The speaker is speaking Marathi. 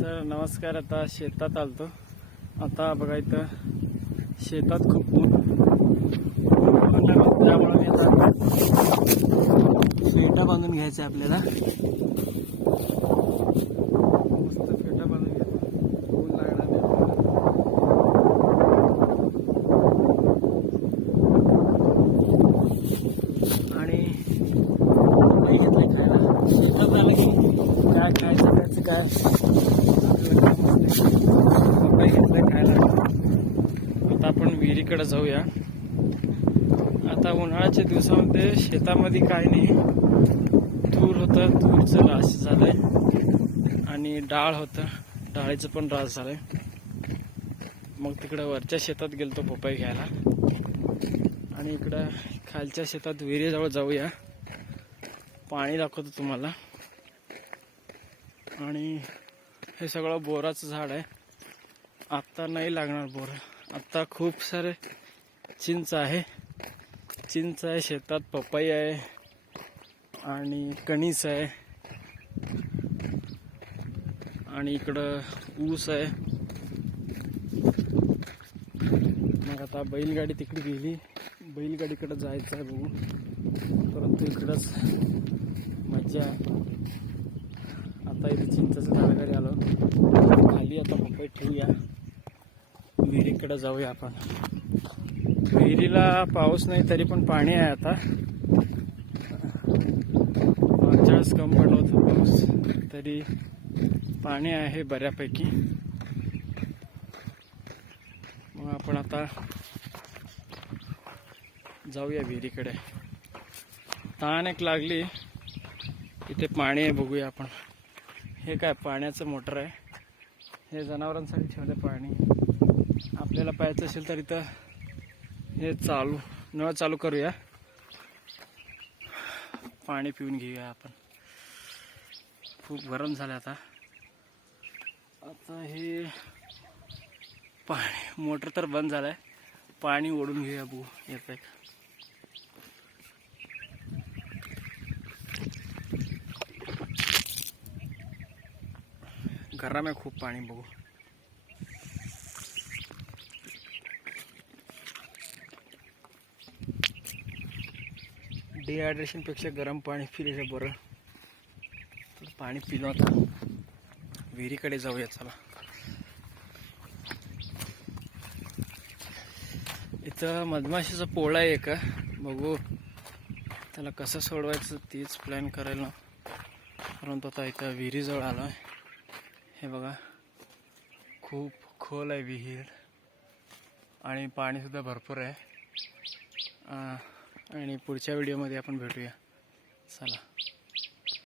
तर नमस्कार. आता शेतात आलतो. आता बघा इथं शेतात खूप ऊन त्यामुळे मी आता फेटा बांधून घ्यायचा आपल्याला. मस्त फेटा बांधून घ्यायचा, ऊन लागणार नाही. आणि नाही घेतलं खायला. शेतात आलं की काय खायचं त्याचं काय घेतलं खायला. आता आपण विहिरीकडे जाऊया. आता उन्हाळ्याच्या दिवसामध्ये शेतामध्ये काय नाही, तूर होतं, तूरचं रास झालंय आणि डाळ होतं, डाळीचं पण रास झालंय. मग तिकडं वरच्या शेतात गेलतो पपई घ्यायला आणि इकडं खालच्या शेतात विहिरीजवळ जाऊया. पाणी दाखवतो तुम्हाला. आणि हे सगळं बोराचं झाड आहे. आत्ता नाही लागणार बोर. आत्ता खूप सारे चिंच आहे, चिंच आहे शेतात, पपई आहे आणि कणीस आहे आणि इकडं ऊस आहे. मग आता बैलगाडी तिकडे गेली, बैलगाडीकडे जायचं आहे बघू. परंतु इकडंच मज्जा आहे. आता इथे चिंचेचं झाडाकडे आलो खाली. आता पपई ठेवूया, विहिरीकडे जाऊया आपण. विहिरीला पाऊस नाही तरी पण पाणी आहे. आता मागच्या वेळेस कम पडलं होतं पाऊस, तरी पाणी आहे बऱ्यापैकी. मग आपण आता जाऊया विहिरीकडे. तहान एक लागली, इथे पाणी आहे बघूया आपण. हे काय पाण्याचं मोटर आहे, हे जनावरांसाठी ठेवलं पाणी. आपल्याला प्यायचं असेल तर इथं हे नळ चालू करूया, पाणी पिऊन घेऊया आपण. खूप गरम झालं आता. आता हे पाणी मोटर तर बंद झालंय, पाणी ओढून घेऊया बघू येतंय का. गरम आहे खूप पाणी, बघू. डिहायड्रेशन पेक्षा गरम पाणी पिलेलं बरं. तर पाणी पिलो. आता विहिरीकडे जाऊया चला. इथं मधमाशीचा पोळा आहे का बघू, त्याला कसं सोडवायचं तेच प्लॅन करायला. परंतु आता इथं विहिरीजवळ आलो आहे. हे बघा, खूप खोल आहे विहीर आणि पाणीसुद्धा भरपूर आहे. आणि पुढच्या व्हिडिओमध्ये आपण भेटूया चला.